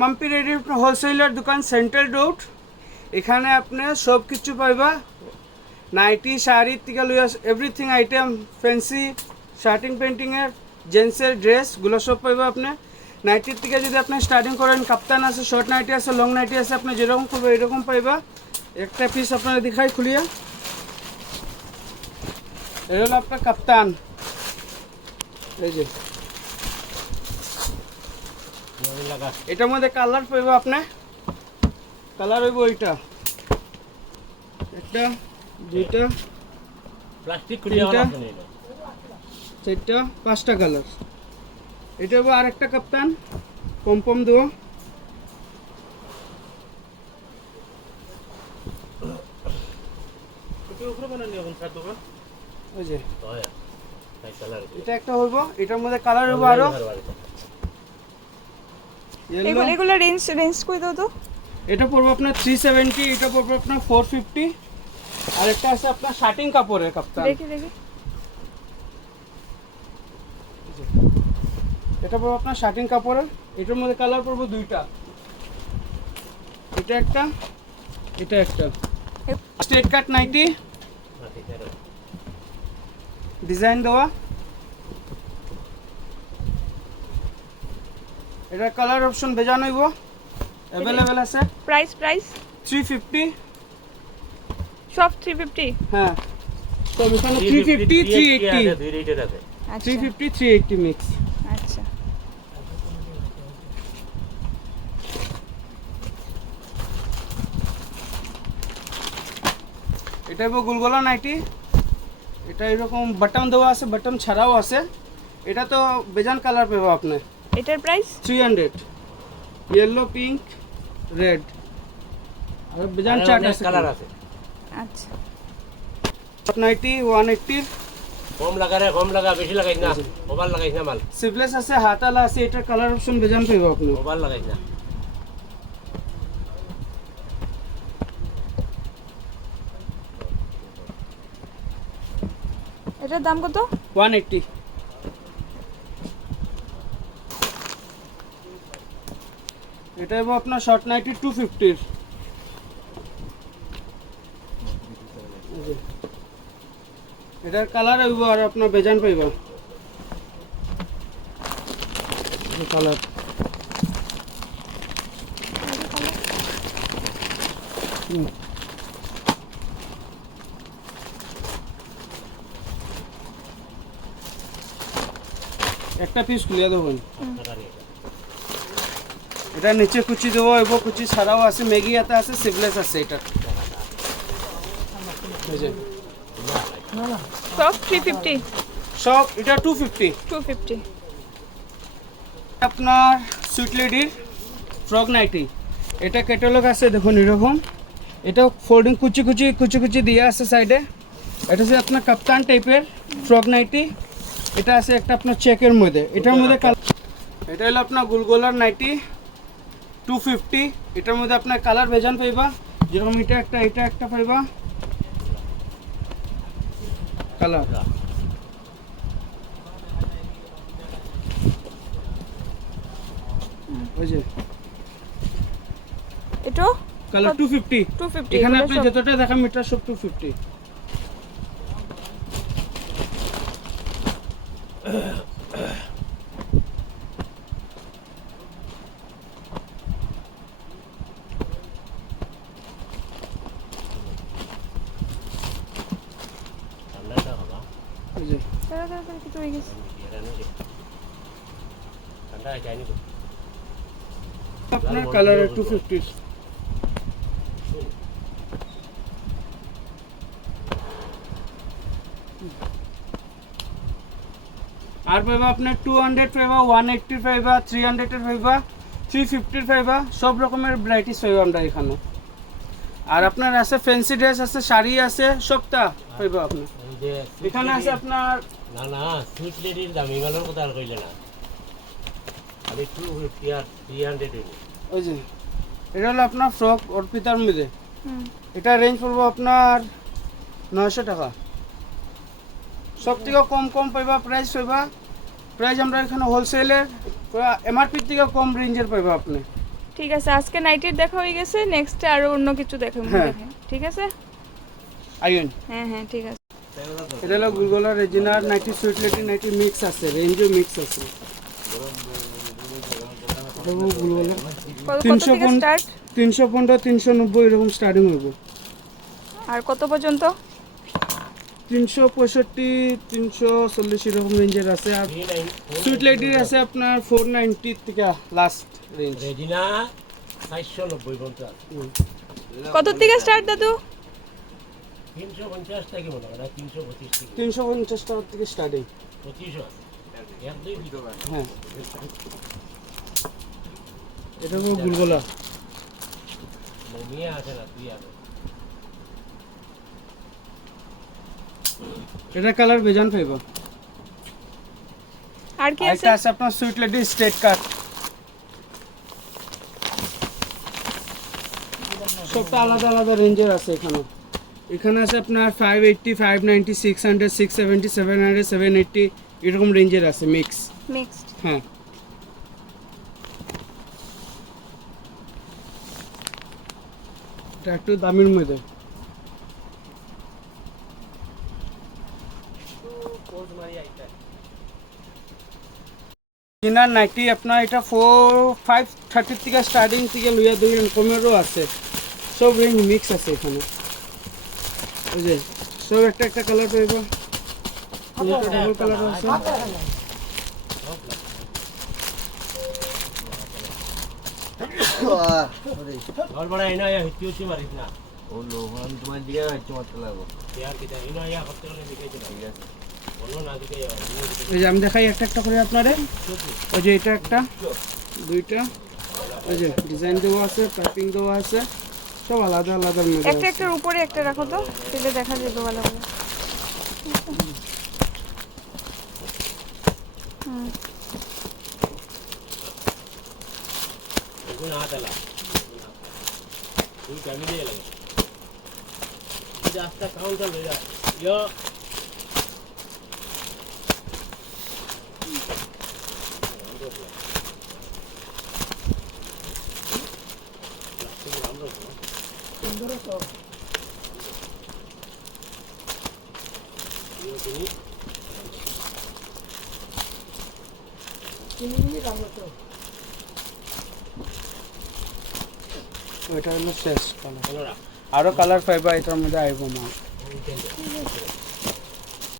Mampi ready wholesaler দোকান central road এখানে আপনি সব কিছু পাইবা নাইটি শাড়ি থেকে লইয়া এভরিথিং আইটেম ফ্যান্সি শার্টিং পেন্টিংয়ের জেন্টসের ড্রেসগুলো সব পাইবা আপনি নাইটির থেকে যদি আপনি স্টার্টিং করেন কাপ্তান আছে শর্ট নাইটি আছে লং নাইটি আছে আপনি যেরকম করবে এরকম পাইবা একটা পিস আপনারা দেখাই খুলিয়া এটা হলো আপনার কাপ্তান এই যে এটার মধ্যে কালার পাইবা আপনি কালার হইব ওইটা একটা দুইটা প্লাস্টিক তিনটা চারটা পাঁচটা কালার এটা হইব আরেকটা কাপ্তান পম দেবো ওই যে এটা একটা হইব এটার মধ্যে কালার হইব আরো এগুলো রেঞ্জ কই দাও তো এটা পড়বে আপনার 370 এটা পড়বে আপনার 450 আর একটা আছে আপনার শার্টিং কাপড়ের কাপ্তান দেখি এটা পড়বে আপনার শার্টিং কাপড়ের এটার মধ্যে কালার পড়বে দুইটা এটা একটা এটা একটা স্ট্রেট কাট নাইটি ডিজাইন দেওয়া এটা কালার অপশন বেজানো হইব अवेलेबल আছে প্রাইস 350 সব 350 হ্যাঁ তো এখানে 350 380 দুই রেটের আছে আচ্ছা 350 380 মিক্স আচ্ছা এটা হইব গোলগোলা নাইটি এটা এরকম বাটন দেওয়া আছে বাটন ছাড়াও আছে এটা তো বেজান কালার পাবো আপনি এটার প্রাইস 300 ইয়েলো পিঙ্ক রেড আর বেজান চার্ট আছে কালার আছে আচ্ছা নাইটি 180 কম লাগা বেশি লাগাইছ না ওভার লাগাইছ না মাল সিভলেস আছে হাতালা আছে এটার কালার অপশন বেজান পাবো আপনি ওভার লাগাইছ না এটার দাম কত 180 এটা হইব আপনার শর্ট নাইটি 250 এটার কালার হইব আর আপনার বেজান পাইবা কালার একটা পিস খুলিয়া দেবেন এটা নিচে কুচি দেবো এবং কুচি ছাড়াও আছে ম্যাগি আতা আছে সিভলেস আছে এটা সব 350 সব এটা 250 250 আপনার সুইট লেডির ফ্রক নাইটি এটা ক্যাটালগ আছে দেখুন এরকম এটা ফোল্ডিং কুচি কুচি দিয়ে আছে সাইডে এটা হচ্ছে আপনার কাপ্তান টাইপের ফ্রক নাইটি এটা আছে একটা আপনার চেকের মধ্যে এটার মধ্যে এটা হলো আপনার গোলগোলার নাইটি 250 এটার মধ্যে আপনার কালার ভেজান পাইবা যেরকম এটা একটা পাইবা কালার ওই যে এটা কালার 250 250 এখানে আপনি যতটা দেখা মিটার সব 250 ঠান্ডাটা হবে ওই যে তাড়াতাড়ি কিছু হয়ে গেছে ঠান্ডা যায়নি তো আপনার কালার 250 আর পাইবা আপনার 200 পাইবা 180 পাইবা 300 এর পাইবা 350 পাইবা সব রকমের ভ্যারাইটিস পাইবা আমরা এখানে আর আপনার আছে ফ্যান্সি ড্রেস আছে শাড়ি আছে সবটা পাইবা আপনি এই যে এখানে আছে আপনার না সুইট লেডির দাম ইমানের কথা আর কইলে না খালি 250 আর 300 ওই যে এটা হলো আপনার ফ্রক অর্পিতার মধ্যে এটা রেঞ্জ পড়বো আপনার 900 টাকা সব থেকে কম পাইবা প্রাইস পাইবা প্রাইস আমরা এখানে হোলসেলের এমআরপি থেকে কম রেঞ্জের পাইবা আপনি ঠিক আছে, আজকে নাইটির দেখা হয়ে গেছে, নেক্সটে আরো অন্য কিছু দেখাবো হ্যাঁ। দেখে, ঠিক আছে? আইন হ্যাঁ হ্যাঁ ঠিক আছে। এটা হলো গুলগোলা রেজিনার নাইটি সুইট লেটি নাইটি মিক্স আছে, রেঞ্জও মিক্স আছে। এটা হলো গুলগোলা কত 300 থেকে স্টার্ট 315 390 এরকম স্টার্টিং হইব। আর কত পর্যন্ত? 365 340 এরকম রেঞ্জের আছে। আর সুইট লেডির আছে আপনার 490 থেকে লাস্ট রেঞ্জ। রেজিনা 490 পঞ্চাশ, কত থেকে স্টার্ট দাদু? 350 থেকে মনে হয় না, 325 থেকে 350 টাকা থেকে স্টার্টিং। 25 আছে। এক দুই হ্যাঁ, এটা হলো গুলগোলা। নিয়ে আসে না, তুই আনো। এটা কালার বেজান পাইব। আর কি আছে? এটা আছে আপনার সুইট লেডি স্ট্রেট কাট, সবটা আলাদা আলাদা রেঞ্জের আছে এখানে। এখানে আছে আপনার 580 590 600 670 700 780 এরকম রেঞ্জের আছে মিক্স। মিক্সড। হ্যাঁ, এটা একটু দামের মধ্যে। ইনার নাইটি আপনার এটা 530 থেকে স্টার্টিং থেকে লইয়া দেখেন কমেরও আছে, সব রেঞ্জ মিক্স আছে এখানে। ওই যে সব একটা একটা কালার পাইব, ডাবল কালার আছে। জল বড় এনে আয়া হিটিউছি মারিস না। তোমার দিকে হচ্ছে মাত্র লাগবো। ইয়ার কিটা এনে আয়া হতে হলে লিখেছি না। ঠিক আছে। বলো না দিকে ওই যে আমি দেখাই একটা একটা করে আপনারে। ওই যে এটা একটা, দুইটা, ওই যে ডিজাইন দেওয়া আছে, পাইপিং দেওয়া আছে, সব আলাদা আলাদা মধ্যে একটা আছে। একটার উপরে একটা রাখো তো, তাহলে দেখা যাবে ভালো করে। হুম। এখন হাত আলা। তুই কামি দিয়ে লাগে। তুই রাস্তা কাউন্টার ले जा। यो ওইটা হলো শেষ কালার, বলো না। আরো কালার পাইবা এটার মধ্যে আইব মাল। ঠিক আছে।